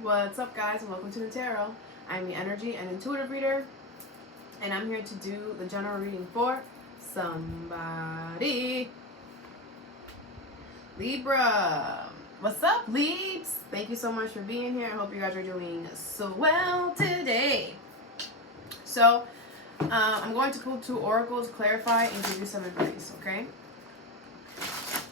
What's up, guys, and welcome to Nutarot. I'm the energy and intuitive reader, and I'm here to do the general reading for somebody. Libra. What's up, Leaps? Thank you so much for being here. I hope you guys are doing so well today. So, I'm going to pull 2 oracles, clarify, and give you some advice, okay?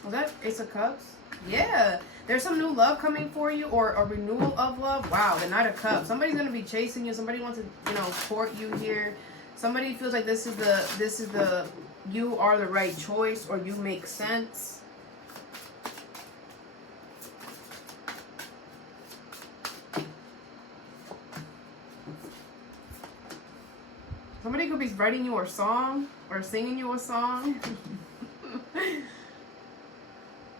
Was that Ace of Cups? Yeah. There's some new love coming for you, or a renewal of love. Wow, the Knight of Cups. Somebody's gonna be chasing you. Somebody wants to, court you here. Somebody feels like this is the you are the right choice, or you make sense. Somebody could be writing you a song or singing you a song.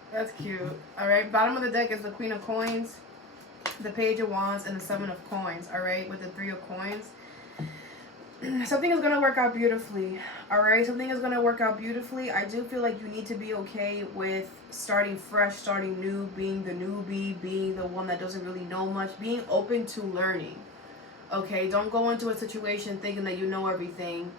That's cute. Alright, bottom of the deck is the Queen of Coins, the Page of Wands, and the 7 of Coins. Alright, with the 3 of Coins. Something is going to work out beautifully. Alright, something is going to work out beautifully. I do feel like you need to be okay with starting fresh, starting new, being the newbie, being the one that doesn't really know much, being open to learning. Okay, don't go into a situation thinking that you know everything.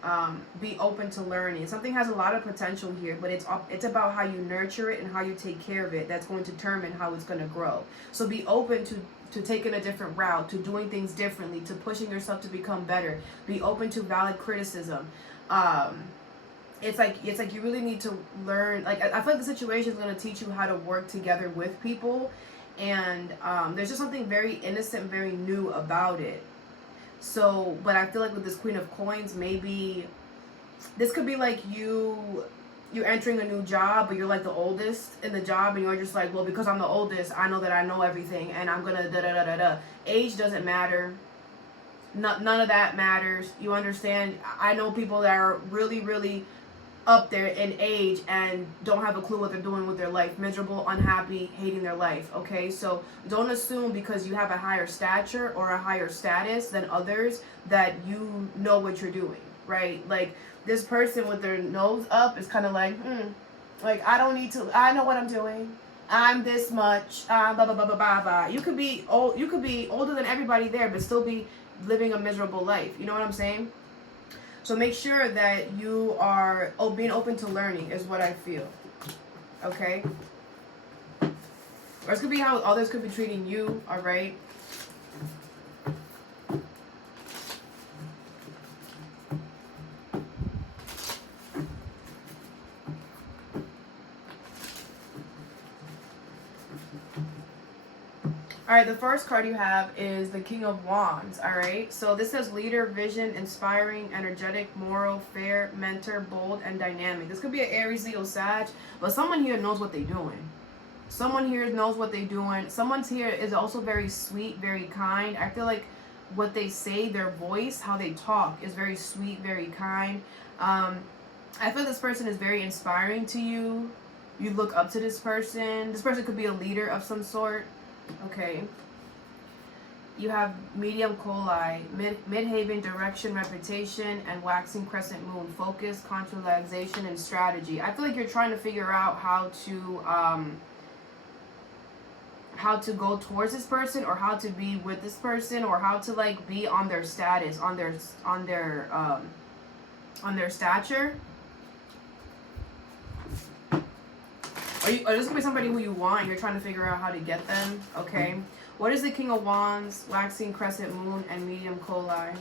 Be open to learning. Something has a lot of potential here, but it's about how you nurture it and how you take care of it. That's going to determine how it's going to grow. So be open to taking a different route, to doing things differently, to pushing yourself to become better. Be open to valid criticism. It's like you really need to learn. Like, I feel like the situation is going to teach you how to work together with people, and there's just something very innocent, very new about it. So, but I feel like with this Queen of Coins, maybe this could be like you're entering a new job, but you're like the oldest in the job, and you're just like, well, because I'm the oldest, I know that I know everything, and I'm gonna da-da-da-da-da. Age doesn't matter. None of that matters. You understand? I know people that are really, really up there in age and don't have a clue what they're doing with their life. Miserable, unhappy, hating their life. Okay, so don't assume because you have a higher stature or a higher status than others that you know what you're doing, right? Like, this person with their nose up is kind of like, like, I don't need to, I know what I'm doing. I'm this much, blah, blah, blah, blah, blah, blah. You could be old, you could be older than everybody there, but still be living a miserable life. You know what I'm saying? So make sure that you are being open to learning is what I feel. Okay? Or this could be how others could be treating you, alright? Alright, the first card you have is the King of Wands, alright? So this says leader, vision, inspiring, energetic, moral, fair, mentor, bold, and dynamic. This could be an Aries, Leo, Sag, but someone here knows what they're doing. Someone here knows what they're doing. Someone here is also very sweet, very kind. I feel like what they say, their voice, how they talk is very sweet, very kind. I feel this person is very inspiring to you. You look up to this person. This person could be a leader of some sort. Okay. You have medium coli, midhaven, direction, reputation, and waxing crescent moon, focus, contralaxation, and strategy. I feel like you're trying to figure out how to go towards this person, or how to be with this person, or how to like be on their status, on their stature. Or this could be somebody who you want and you're trying to figure out how to get them. Okay. What is the King of Wands, waxing crescent moon, and medium coli?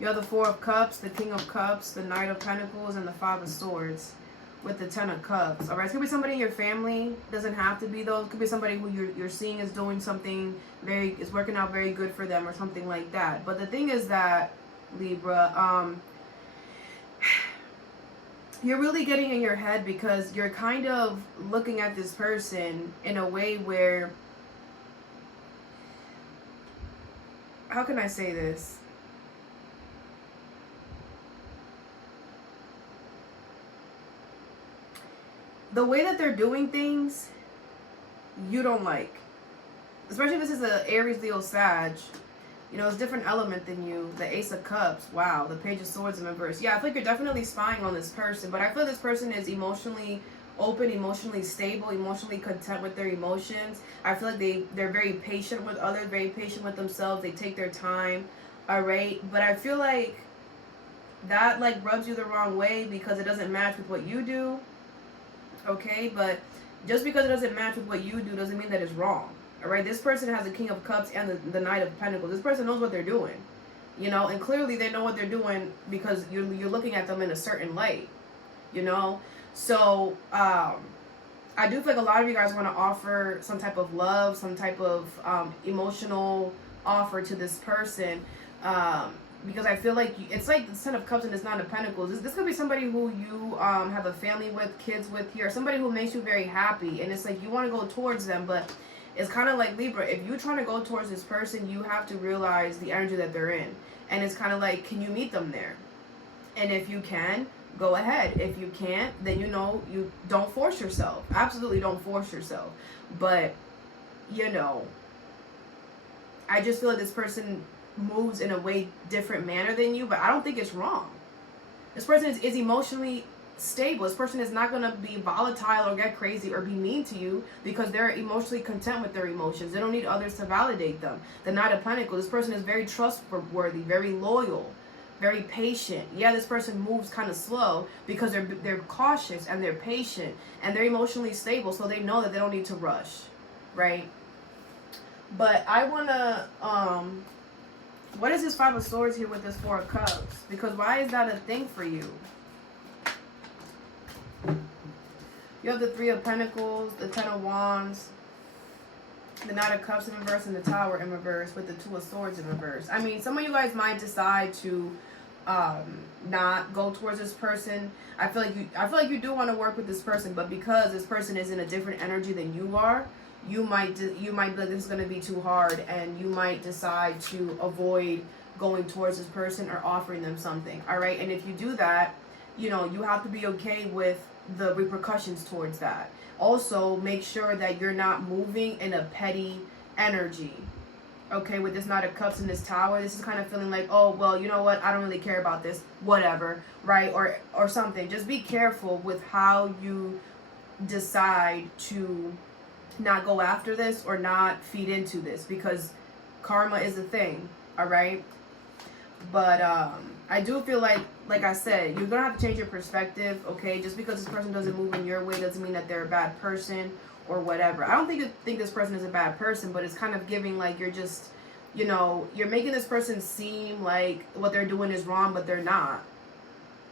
You have the 4 of Cups, the King of Cups, the Knight of Pentacles, and the 5 of Swords with the 10 of Cups. Alright, it could be somebody in your family. Doesn't have to be though. It could be somebody who you're seeing is doing something is working out very good for them, or something like that. But the thing is that, Libra, you're really getting in your head because you're kind of looking at this person in a way where, how can I say this? The way that they're doing things, you don't like. Especially if this is an Aries, Leo, Sag. You know, it's a different element than you. The Ace of Cups. Wow. The Page of Swords in reverse. Yeah, I feel like you're definitely spying on this person. But I feel this person is emotionally open, emotionally stable, emotionally content with their emotions. I feel like they're very patient with others, very patient with themselves. They take their time, all right? But I feel like that like rubs you the wrong way because it doesn't match with what you do, okay? But just because it doesn't match with what you do doesn't mean that it's wrong, all right? This person has the King of Cups and the Knight of Pentacles. This person knows what they're doing, you know, and clearly they know what they're doing because you're looking at them in a certain light, you know? So I do feel like a lot of you guys want to offer some type of love, some type of emotional offer to this person, because I feel like it's like the Ten of Cups and this Nine of Pentacles. This could be somebody who you have a family with, kids with here, somebody who makes you very happy, and it's like you want to go towards them, but it's kind of like Libra. If you're trying to go towards this person, you have to realize the energy that they're in, and it's kind of like, can you meet them there? And if you can, go ahead. If you can't, then you know, you don't force yourself. Absolutely don't force yourself. But, you know, I just feel like this person moves in a way different manner than you, but I don't think it's wrong. This person is emotionally stable. This person is not going to be volatile or get crazy or be mean to you because they're emotionally content with their emotions. They don't need others to validate them. The Knight of Pentacles, this person is very trustworthy, very loyal, very patient. Yeah, this person moves kind of slow because they're cautious and they're patient and they're emotionally stable, so they know that they don't need to rush, right? But I want to what is this Five of Swords here with this Four of Cups? Because why is that a thing for you? You have the Three of Pentacles, the Ten of Wands, the Knight of Cups in reverse, and the Tower in reverse with the Two of Swords in reverse. I mean, some of you guys might decide to not go towards this person. I feel like you do want to work with this person, but because this person is in a different energy than you are, you might be like, this is going to be too hard, and you might decide to avoid going towards this person or offering them something. All right, and if you do that, you know, you have to be okay with the repercussions towards that. Also, make sure that you're not moving in a petty energy. Okay, with this Knight of Cups and this Tower, this is kind of feeling like, oh, well, you know what, I don't really care about this, whatever, right? Or something. Just be careful with how you decide to not go after this or not feed into this, because karma is a thing, all right? But I do feel like I said, you're gonna have to change your perspective, okay? Just because this person doesn't move in your way doesn't mean that they're a bad person or whatever. I don't think this person is a bad person, but it's kind of giving like you're just, you know, you're making this person seem like what they're doing is wrong, but they're not.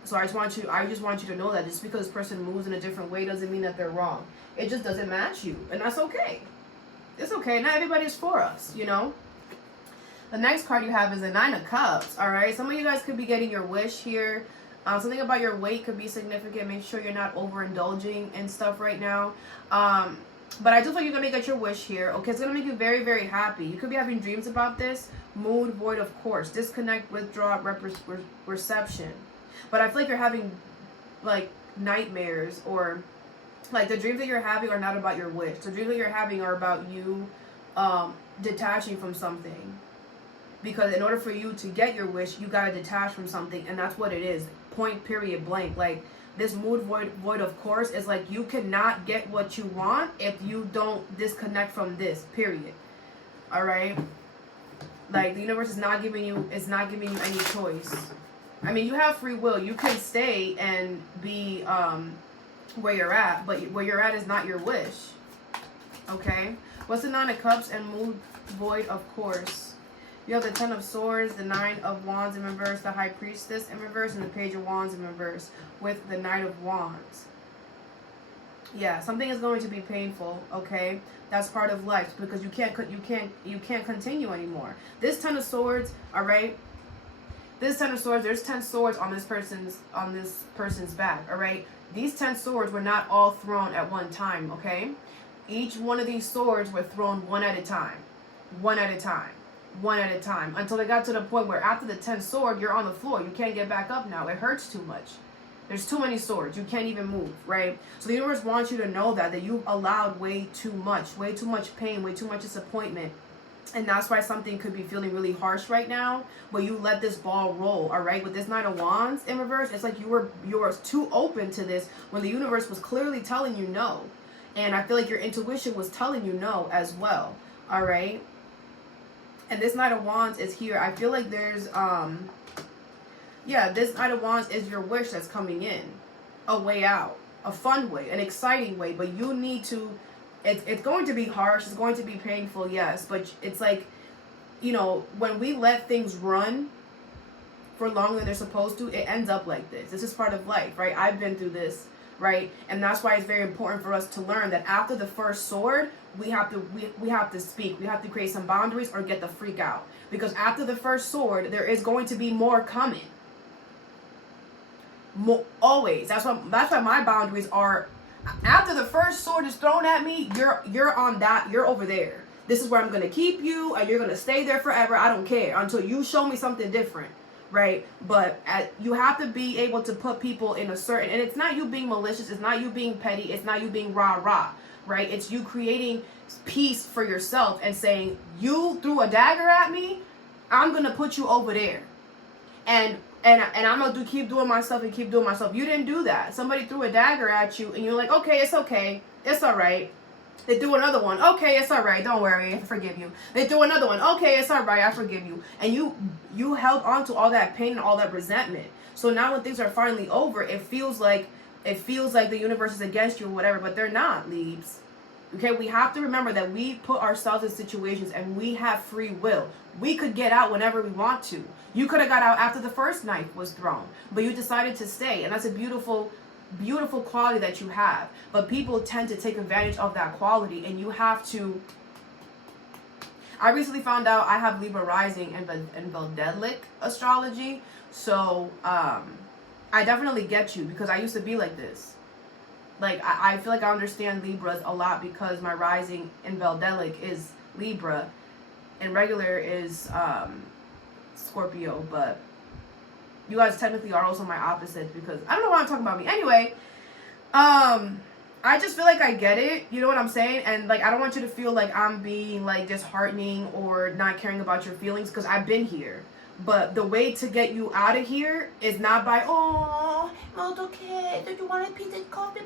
So I just want you to know that just because this person moves in a different way doesn't mean that they're wrong. It just doesn't match you, and that's okay. It's okay. Not everybody's for us, you know. The next card you have is the Nine of Cups, all right? Some of you guys could be getting your wish here. Something about your weight could be significant. Make sure you're not overindulging and stuff right now. But I do feel you're going to get your wish here, okay? It's going to make you very, very happy. You could be having dreams about this. Mood, void of course. Disconnect, withdraw, reception. But I feel like you're having, like, nightmares, or, like, the dreams that you're having are not about your wish. The dreams that you're having are about you detaching from something. Because in order for you to get your wish, you got to detach from something, and that's what it is. Point, period, blank. Like, this mood, void of course, is like you cannot get what you want if you don't disconnect from this, period. All right? Like, the universe is not giving you any choice. I mean, you have free will. You can stay and be where you're at, but where you're at is not your wish. Okay? What's the Nine of Cups and mood, void of course? You have the Ten of Swords, the Nine of Wands in reverse, the High Priestess in reverse, and the Page of Wands in reverse with the Knight of Wands. Yeah, something is going to be painful, okay? That's part of life, because you can't continue anymore. This Ten of Swords, all right? This Ten of Swords, there's 10 swords on this person's back, all right? These 10 swords were not all thrown at one time, okay? Each one of these swords were thrown one at a time. One at a time. One at a time, until they got to the point where after the 10th sword, you're on the floor. You can't get back up now. It hurts too much. There's too many swords. You can't even move, right? So the universe wants you to know that you've allowed way too much pain, way too much disappointment And that's why something could be feeling really harsh right now, but you let this ball roll, all right? With this Knight of Wands in reverse, it's like you were too open to this when the universe was clearly telling you no. And I feel like your intuition was telling you no as well, all right? And this Knight of Wands is here. I feel like there's, yeah, this Knight of Wands is your wish that's coming in. A way out, a fun way, an exciting way, but you need to, it's going to be harsh, it's going to be painful, yes, but it's like, you know, when we let things run for longer than they're supposed to, it ends up like this. This is part of life, right? I've been through this, right? And that's why it's very important for us to learn that after the first sword, we have to speak, we have to create some boundaries or get the freak out. Because after the first sword, there is going to be more coming. Always. That's why my boundaries are, after the first sword is thrown at me, you're on that, you're over there. This is where I'm gonna keep you, and you're gonna stay there forever. I don't care until you show me something different, right? But you have to be able to put people in a certain, and it's not you being malicious, it's not you being petty, it's not you being rah-rah, right? It's you creating peace for yourself and saying, you threw a dagger at me, I'm gonna put you over there. And I'm going to keep doing my stuff and keep doing my stuff. You didn't do that. Somebody threw a dagger at you and you're like, okay, it's okay. It's all right. They threw another one. Okay, it's all right. Don't worry. I forgive you. They threw another one. Okay, it's all right. I forgive you. And you held on to all that pain and all that resentment. So now when things are finally over, it feels like the universe is against you or whatever, but they're not, Leaves. Okay, we have to remember that we put ourselves in situations and we have free will. We could get out whenever we want to. You could have got out after the first knife was thrown, but you decided to stay. And that's a beautiful, beautiful quality that you have. But people tend to take advantage of that quality, and you have to. I recently found out I have Libra rising and Veldelic astrology. So I definitely get you, because I used to be like this. Like, I feel like I understand Libras a lot because my rising in Veldelic is Libra and regular is Scorpio, but you guys technically are also my opposites, because I don't know why I'm talking about me. Anyway, I just feel like I get it, you know what I'm saying? And like, I don't want you to feel like I'm being like disheartening or not caring about your feelings, because I've been here. But the way to get you out of here is not by, oh, okay, do you want a piece of coffee?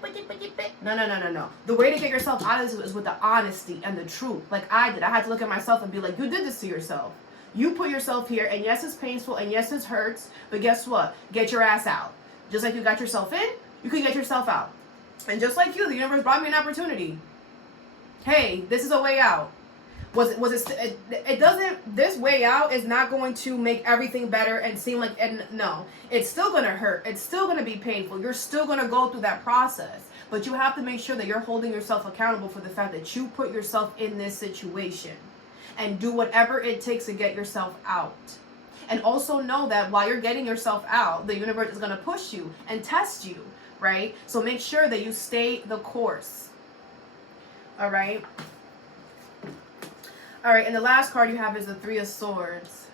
No. The way to get yourself out of this is with the honesty and the truth. Like I did. I had to look at myself and be like, you did this to yourself. You put yourself here, and yes, it's painful, and yes, it hurts, but guess what? Get your ass out. Just like you got yourself in, you can get yourself out. And just like you, the universe brought me an opportunity. Hey, this is a way out. It doesn't, this way out is not going to make everything better and seem like, and no, it's still going to hurt. It's still going to be painful. You're still going to go through that process, but you have to make sure that you're holding yourself accountable for the fact that you put yourself in this situation and do whatever it takes to get yourself out. And also know that while you're getting yourself out, the universe is going to push you and test you, right? So make sure that you stay the course. All right. All right, and the last card you have is the Three of Swords.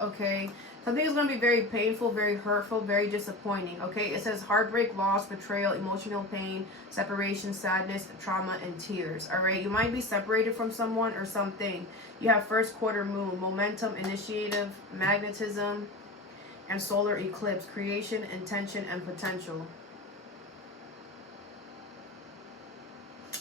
Okay, something is going to be very painful, very hurtful, very disappointing. Okay, it says heartbreak, loss, betrayal, emotional pain, separation, sadness, trauma, and tears. All right, you might be separated from someone or something. You have first quarter moon, momentum, initiative, magnetism, and solar eclipse, creation, intention, and potential.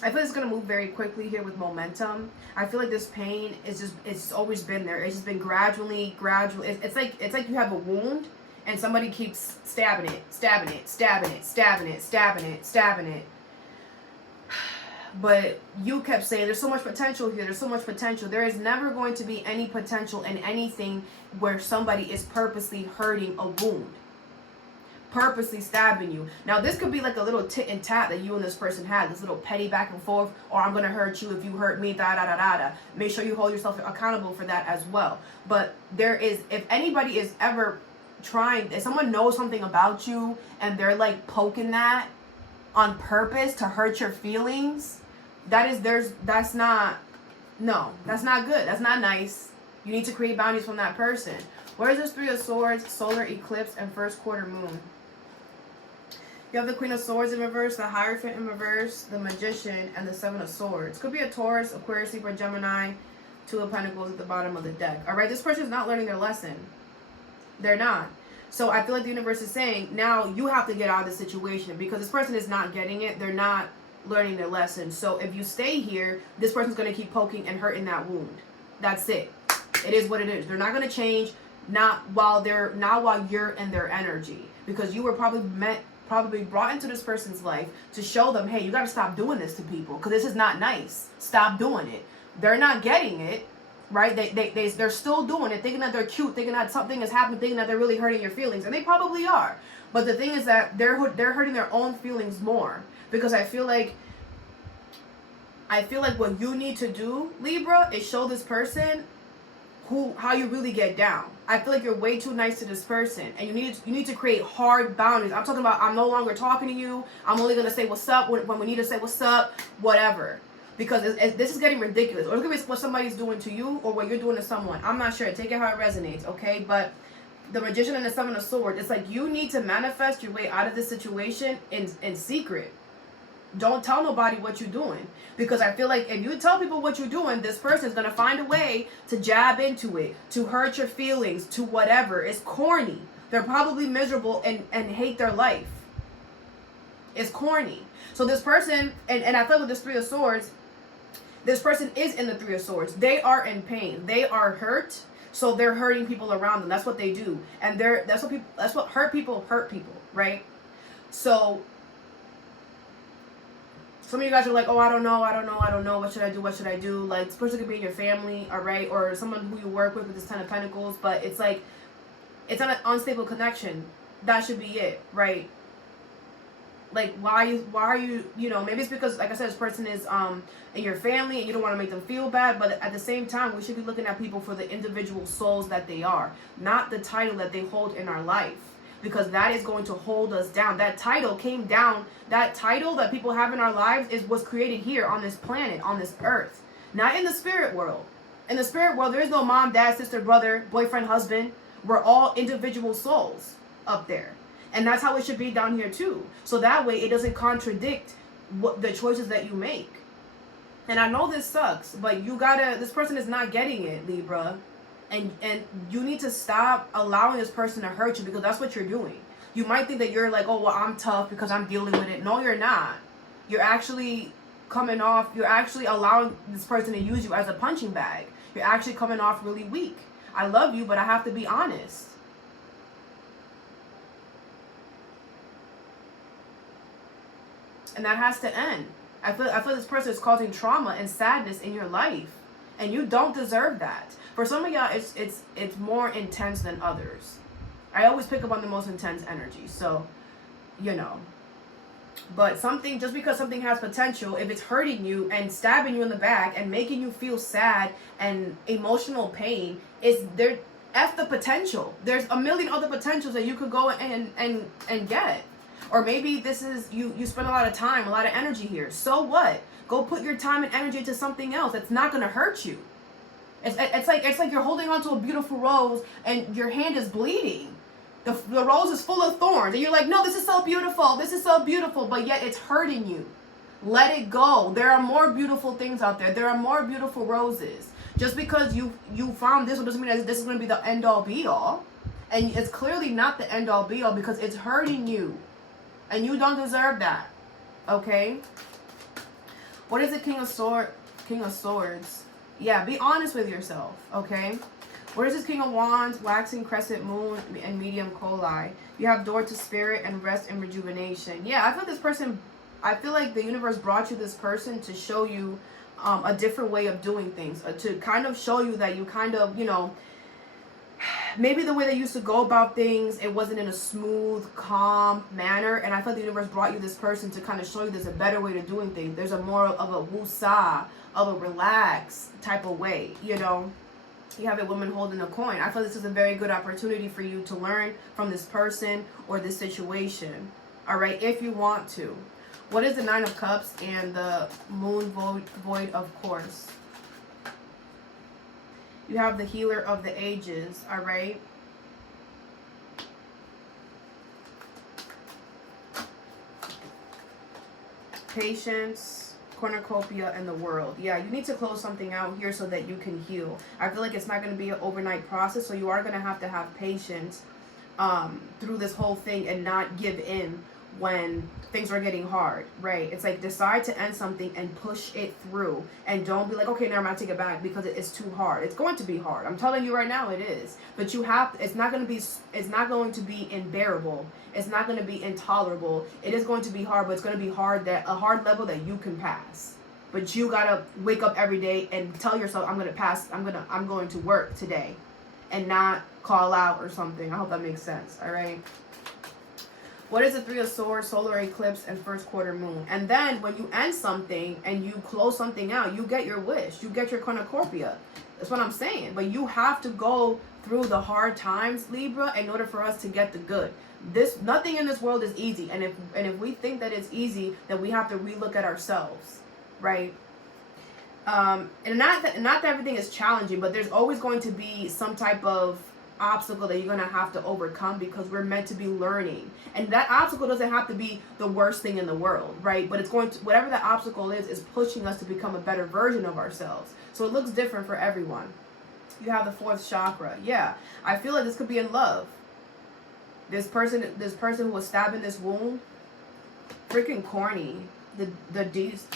I feel it's going to move very quickly here with momentum. I feel like this pain is just, it's always been there. It's just been gradually. It's like you have a wound and somebody keeps stabbing it. But you kept saying, there's so much potential here. There's so much potential. There is never going to be any potential in anything where somebody is purposely hurting a wound. Purposely stabbing you. Now this could be like a little tit and tat that you and this person had, this little petty back and forth, or I'm gonna hurt you if you hurt me, Make sure you hold yourself accountable for that as well. But there is, if anybody is ever trying, if someone knows something about you and they're like poking that on purpose to hurt your feelings, that's not good. That's not nice. You need to create boundaries from that person. Where is this Three of Swords, solar eclipse, and first quarter moon? You have the Queen of Swords in reverse, the Hierophant in reverse, the Magician, and the Seven of Swords. Could be a Taurus, Aquarius, Libra, Gemini, Two of Pentacles at the bottom of the deck. All right, this person is not learning their lesson. They're not. So I feel like the universe is saying, now you have to get out of this situation because this person is not getting it. They're not learning their lesson. So if you stay here, this person's going to keep poking and hurting that wound. That's it. It is what it is. They're not going to change, not while you're in their energy, because you were probably brought into this person's life to show them, hey, you got to stop doing this to people because this is not nice. Stop doing it. They're not getting it, right? They're still doing it, thinking that they're cute, thinking that something is happening, thinking that they're really hurting your feelings, and they probably are. But the thing is that they're hurting their own feelings more, because I feel like what you need to do, Libra, is show this person how you really get down. I feel like you're way too nice to this person, and you need to create hard boundaries. I'm talking about, I'm no longer talking to you. I'm only gonna say what's up when we need to say what's up, whatever. Because this is getting ridiculous. Or it could be what somebody's doing to you or what you're doing to someone. I'm not sure. Take it how it resonates, okay? But the Magician and the Seven of Swords, it's like you need to manifest your way out of this situation in secret. Don't tell nobody what you're doing. Because I feel like if you tell people what you're doing, this person's going to find a way to jab into it, to hurt your feelings, to whatever. It's corny. They're probably miserable and hate their life. It's corny. So this person, and I feel like with this Three of Swords, this person is in the Three of Swords. They are in pain. They are hurt. So they're hurting people around them. That's what they do. And that's what hurt people, right? So some of you guys are like, oh, I don't know. What should I do? Like, this person could be in your family, all right? Or someone who you work with this Ten of Pentacles. But it's like, it's an unstable connection. That should be it, right? Like, why are you, maybe it's because, like I said, this person is in your family and you don't want to make them feel bad, but at the same time, we should be looking at people for the individual souls that they are, not the title that they hold in our life, because that is going to hold us down. That title came down, that title that people have in our lives was created here on this planet, on this earth, not in the spirit world. In the spirit world, there is no mom, dad, sister, brother, boyfriend, husband. We're all individual souls up there. And that's how it should be down here too. So that way it doesn't contradict the choices that you make. And I know this sucks, but this person is not getting it, Libra. And you need to stop allowing this person to hurt you, because that's what you're doing. You might think that you're like, oh, well, I'm tough because I'm dealing with it. No, you're not. You're actually you're actually allowing this person to use you as a punching bag. You're actually coming off really weak. I love you, but I have to be honest. And that has to end. I feel this person is causing trauma and sadness in your life, and you don't deserve that. For some of y'all, it's more intense than others. I always pick up on the most intense energy, so But just because something has potential, if it's hurting you and stabbing you in the back and making you feel sad and emotional pain, F the potential. There's a million other potentials that you could go and get. Or maybe this is, you spend a lot of time, a lot of energy here. So what? Go put your time and energy into something else that's not going to hurt you. It's like you're holding onto a beautiful rose and your hand is bleeding. The rose is full of thorns. And you're like, no, this is so beautiful. This is so beautiful. But yet it's hurting you. Let it go. There are more beautiful things out there. There are more beautiful roses. Just because you found this one doesn't mean that this is going to be the end-all be-all. And it's clearly not the end-all be-all, because it's hurting you. And you don't deserve that. Okay? What is the King of Swords? Yeah, be honest with yourself. Okay? What is this King of Wands, waxing crescent moon, and medium coeli? You have door to spirit and rest and rejuvenation. Yeah, I feel like the universe brought you this person to show you a different way of doing things. To kind of show you that you kind of, maybe the way they used to go about things, it wasn't in a smooth, calm manner. And I felt the universe brought you this person to kind of show you there's a better way to doing things. There's a more of a woo-sa, of a relaxed type of way, You have a woman holding a coin. I feel this is a very good opportunity for you to learn from this person or this situation. All right, if you want to. What is the Nine of Cups and the Moon Void of Course? You have the Healer of the Ages, all right? Patience, cornucopia in the world. Yeah, you need to close something out here so that you can heal. I feel like it's not going to be an overnight process, so you are going to have patience through this whole thing and not give in when things are getting hard, right? It's like decide to end something and push it through, and don't be like, okay, never mind, take it back because it's too hard. It's going to be hard. I'm telling you right now, it is. But you have. It's not going to be unbearable. It's not going to be intolerable. It is going to be hard, but it's going to be a hard level that you can pass. But you gotta wake up every day and tell yourself, I'm gonna pass. I'm going to work today, and not call out or something. I hope that makes sense. All right. What is the Three of Swords, solar eclipse, and first quarter moon? And then when you end something and you close something out, you get your wish. You get your cornucopia. That's what I'm saying. But you have to go through the hard times, Libra, in order for us to get the good. Nothing in this world is easy. And if we think that it's easy, then we have to relook at ourselves, right? And not that everything is challenging, but there's always going to be some type of obstacle that you're going to have to overcome, because we're meant to be learning, and that obstacle doesn't have to be the worst thing in the world, right? But it's going to, whatever that obstacle is pushing us to become a better version of ourselves. So it looks different for everyone. You have the fourth chakra. Yeah, I feel like this could be in love. This person who was stabbed in this wound, freaking corny. The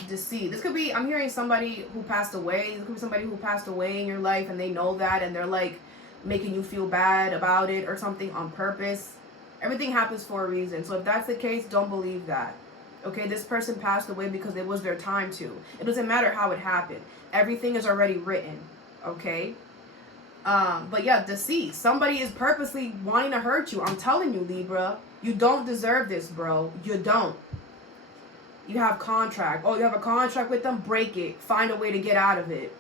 deceit. This could be, I'm hearing somebody who passed away. This could be somebody who passed away in your life, and they know that, and they're like making you feel bad about it or something on purpose. Everything happens for a reason. So if that's the case, don't believe that. Okay, this person passed away because it was their time to. It doesn't matter how it happened. Everything is already written. Okay? But yeah, deceit. Somebody is purposely wanting to hurt you. I'm telling you, Libra, you don't deserve this, bro. You don't. You have contract. Oh, you have a contract with them? Break it. Find a way to get out of it.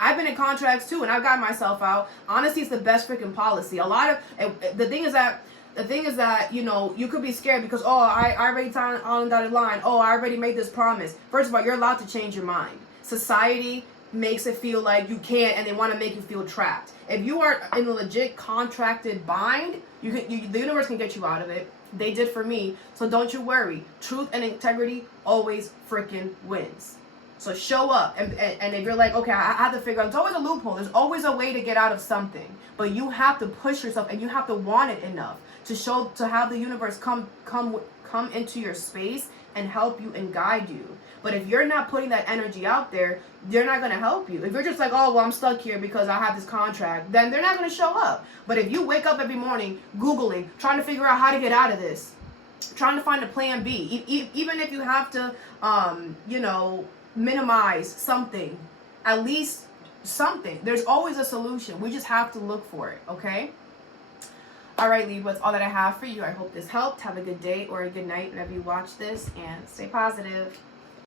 I've been in contracts too, and I've got myself out. Honesty is the best freaking policy. The thing is that, you know, you could be scared because, oh, I already signed on the dotted line. Oh, I already made this promise. First of all, you're allowed to change your mind. Society makes it feel like you can't, and they want to make you feel trapped. If you are in a legit contracted bind, the universe can get you out of it. They did for me, so don't you worry. Truth and integrity always freaking wins. So show up, and if you're like, okay, I have to figure out, there's always a loophole. There's always a way to get out of something, but you have to push yourself, and you have to want it enough to have the universe come into your space and help you and guide you. But if you're not putting that energy out there, they're not going to help you. If you're just like, oh, well, I'm stuck here because I have this contract, then they're not going to show up. But if you wake up every morning Googling, trying to figure out how to get out of this, trying to find a plan B, even if you have to, you know, minimize something, at least something. There's always a solution. We just have to look for it, okay? All right, Libra, that's all that I have for you. I hope this helped. Have a good day or a good night whenever you watch this, and stay positive.